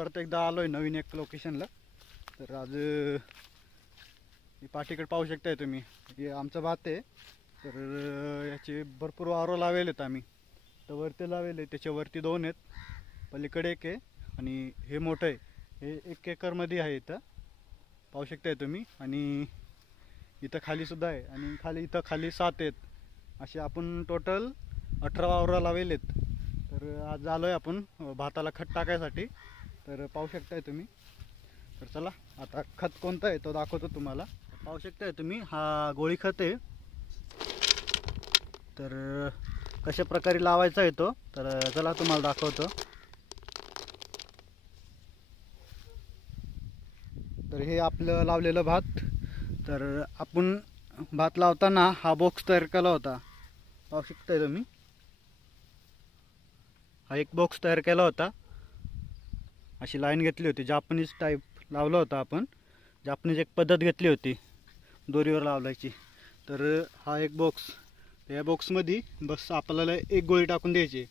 परत एकदा आलोय नवीन एक लोकेशनला. तर आज पाठीकडे पाहू शकताय तुम्ही, हे आमचं भात आहे. तर याचे भरपूर वारो लावेल आहेत आम्ही. तर वरती लावेल आहे, त्याच्यावरती 2 आहेत, पलीकडे 1 आहे आणि हे मोठं आहे. हे 1 एकरमध्ये आहे. इथं पाहू शकताय तुम्ही. आणि इथं खाली सुद्धा आहे आणि इथं खाली 7 आहेत. असे आपण टोटल 18 वावरं लावेल आहेत. तर आज आलोय आपण भाताला खत टाकायसाठी. तर पाहू शकताय तुम्ही. तर चला आता खत कोणतं आहे तो दाखवतो तुम्हाला. पाहू शकताय तुम्ही, हा गोळी खत आहे. तर कशा प्रकारे लावायचा आहे तो, तर चला तुम्हाला दाखवतो. तर हे आपलं लावलेलं भात. तर आपण भात लावताना हा बॉक्स तयार केला होता, पाहू शकताय तुम्ही. हा एक बॉक्स तयार केला होता, अशी लाईन घेतली होती, जापनीज टाईप लावला होता आपण. जापनीज एक पद्धत घेतली होती दोरीवर लावल्याची. तर हा एक बॉक्स, या बॉक्समध्ये बस आपल्याला एक गोळी टाकून द्यायची.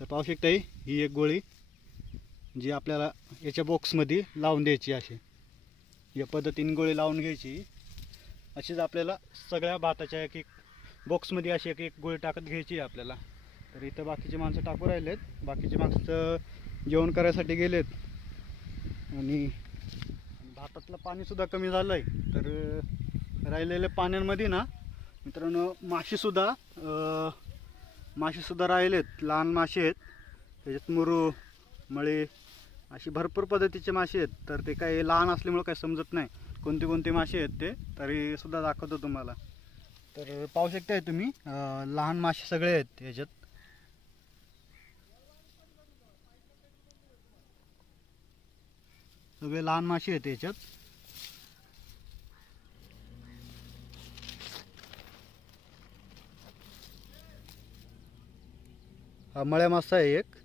तर पाहू शकताय ही एक गोळी जी आपल्याला याच्या बॉक्समध्ये लावून द्यायची. अशी या पद्धतीने गोळी लावून घ्यायची. अशीच आपल्याला सगळ्या भाताच्या एक बॉक्समध्ये अशी एक गोळी टाकत घ्यायची आपल्याला. तर इथं बाकीचे माणसं टाकू राहिलेत, बाकीचे माणसं जेवण करायसाठी गेलेत. आणि भातातलं पाणीसुद्धा कमी झालं आहे. तर राहिलेल्या पाण्यांमध्ये ना मित्रांनो मासेसुद्धा राहिलेत. लहान मासे आहेत, त्याच्यात मुरू, मळे अशी भरपूर पद्धतीचे मासे आहेत. तर ते काही लहान असल्यामुळे काही समजत नाही कोणते कोणते मासे आहेत ते, तरी सुद्धा दाखवतो तुम्हाला. तर पाहू शकताय तुम्ही, लहान मासे सगळे आहेत याच्यात. सगळे लहान मासे आहेत याच्यात. हा मळ्या मासा आहे एक.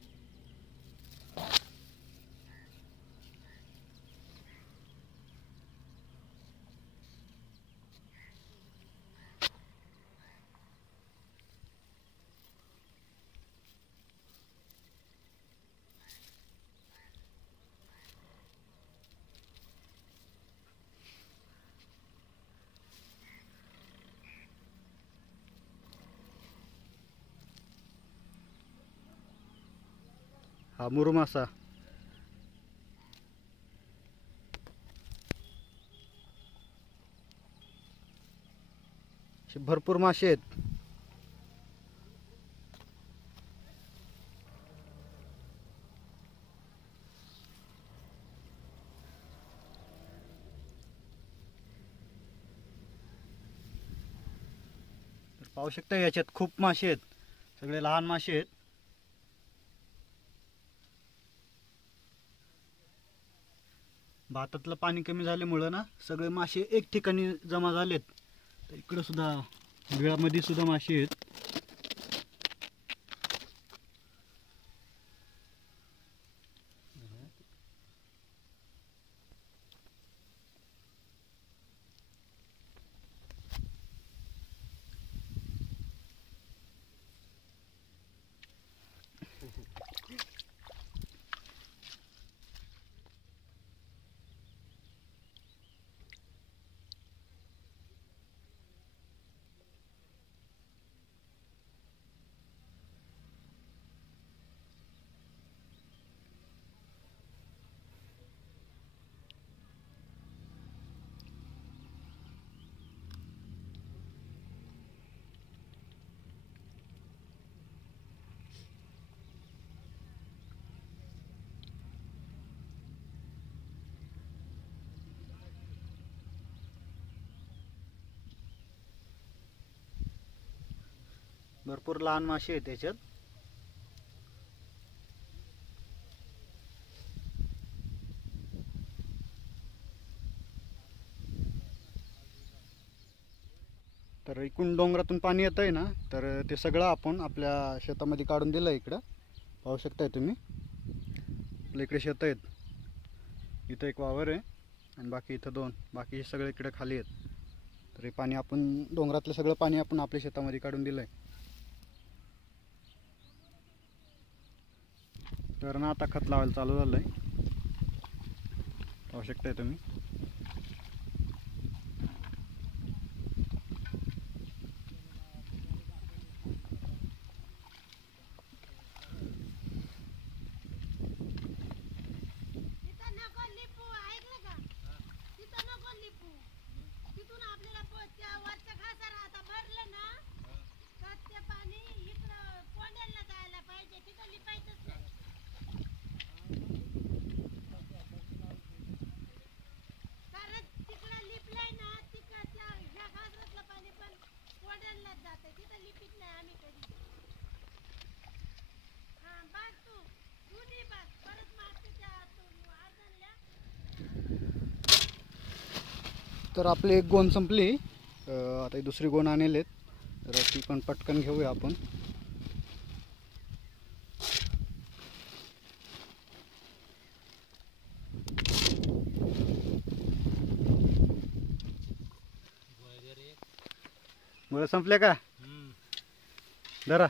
हा मुरू मासा. भरपूर मासे आहेत. तर पाहू शकता याच्यात खूप मासे आहेत, सगळे लहान मासे आहेत. भातातलं पाणी कमी झाल्यामुळं ना सगळे मासे एक ठिकाणी जमा झालेत. तर इकडं सुद्धा बिळामध्ये सुद्धा मासे आहेत. भरपूर लहान मासे आहेत त्याच्यात. तर इकडून डोंगरातून पाणी येत आहे ना, तर ते सगळं आपण आपल्या शेतामध्ये काढून दिलं. इकडं पाहू शकताय तुम्ही, आपल्या इकडे शेत आहेत. इथं एक वावर आहे आणि बाकी इथं 2, बाकी हे सगळे इकडे खाली आहेत. तर हे पाणी आपण डोंगरातलं सगळं पाणी आपण आपल्या शेतामध्ये काढून दिलंय. तर ना आता खत लावायला चालू झालंय. पाहू शकताय तुम्ही. तर आपली एक गोण संपली. आता दुसरी गोण आणलेत, तर ती पण पटकन घेऊया आपण. गोळ्या संपल्या का? जरा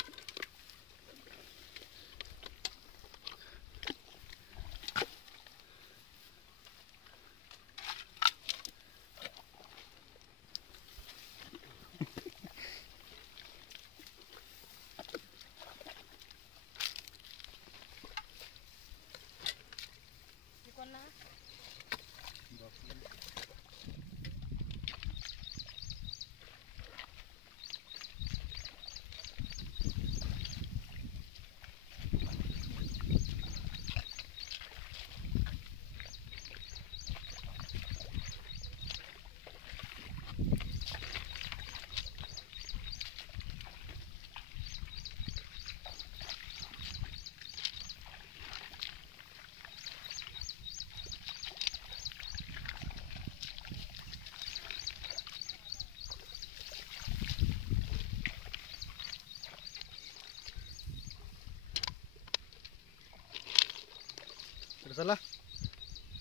तर चला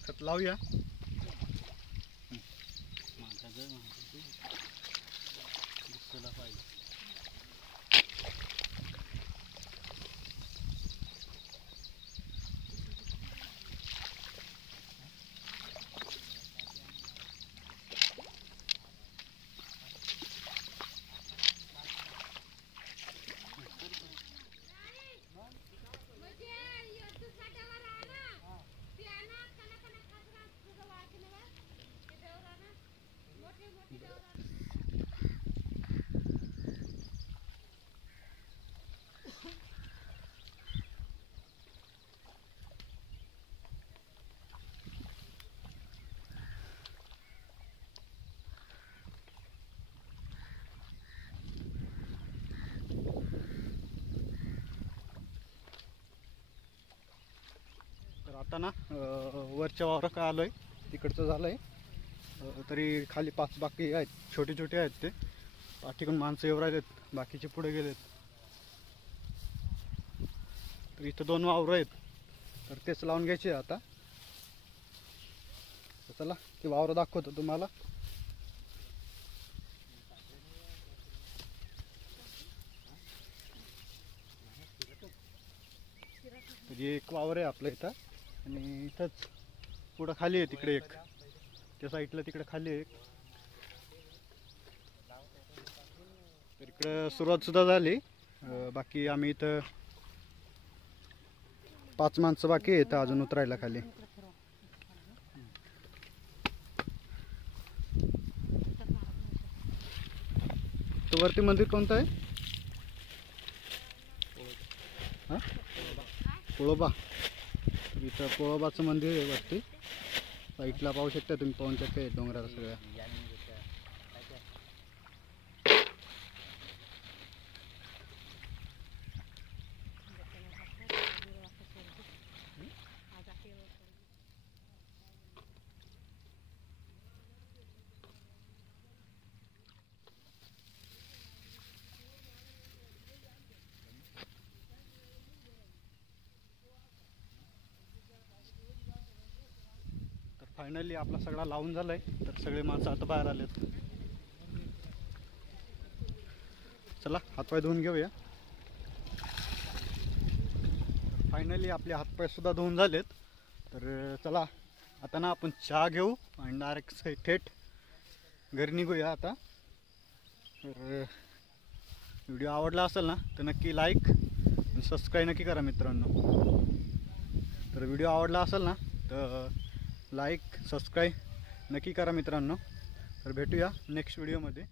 खत लावूया. तर आता ना वरच्या वावरात काय आलोय, तिकडचं झालंय. तरी खाली 5 बाकी आहेत, छोटे छोटे आहेत ते. पाठीकडून माणसं येऊ राहिलेत, बाकीचे पुढे गेलेत. तर इथं 2 वावर आहेत, तर तेच लावून घ्यायचे आता. तर चला ते वावर दाखवतो तुम्हाला. तर हे एक वावर आहे आपलं इथं, आणि इथंच पुढं खाली आहे तिकडे एक, त्या साईडला तिकडे खाली आहे एक. तर इकडं सुरुवात सुद्धा झाली. बाकी आम्ही इथं 5 माणसं बाकी आहेत अजून उतरायला खाली. तर वरती मंदिर कोणतं आहे? हां, पोळोबा. इथं पोळोबाचं मंदिर आहे वरती साईडला, पाहू शकता तुम्ही. पाहून चक्क आहे डोंगराला सगळ्या. फायनली आपला सगळा लावून झालाय. तर सगळे माणसं आता बाहेर आलेत. चला हातपाय धुवून घेऊया. फायनली आपले हातपाय सुद्धा धुवून झालेत. तर चला आता ना आपण चहा घेऊ आणि डायरेक्ट थेट घरी निघूया आता. तर व्हिडिओ आवडला असेल ना तर नक्की लाईक आणि सबस्क्राईब नक्की करा मित्रांनो. तर व्हिडिओ आवडला असेल ना तर लाईक सबस्क्राईब नक्की करा मित्रांनो. तर भेटूया नेक्स्ट व्हिडिओमध्ये.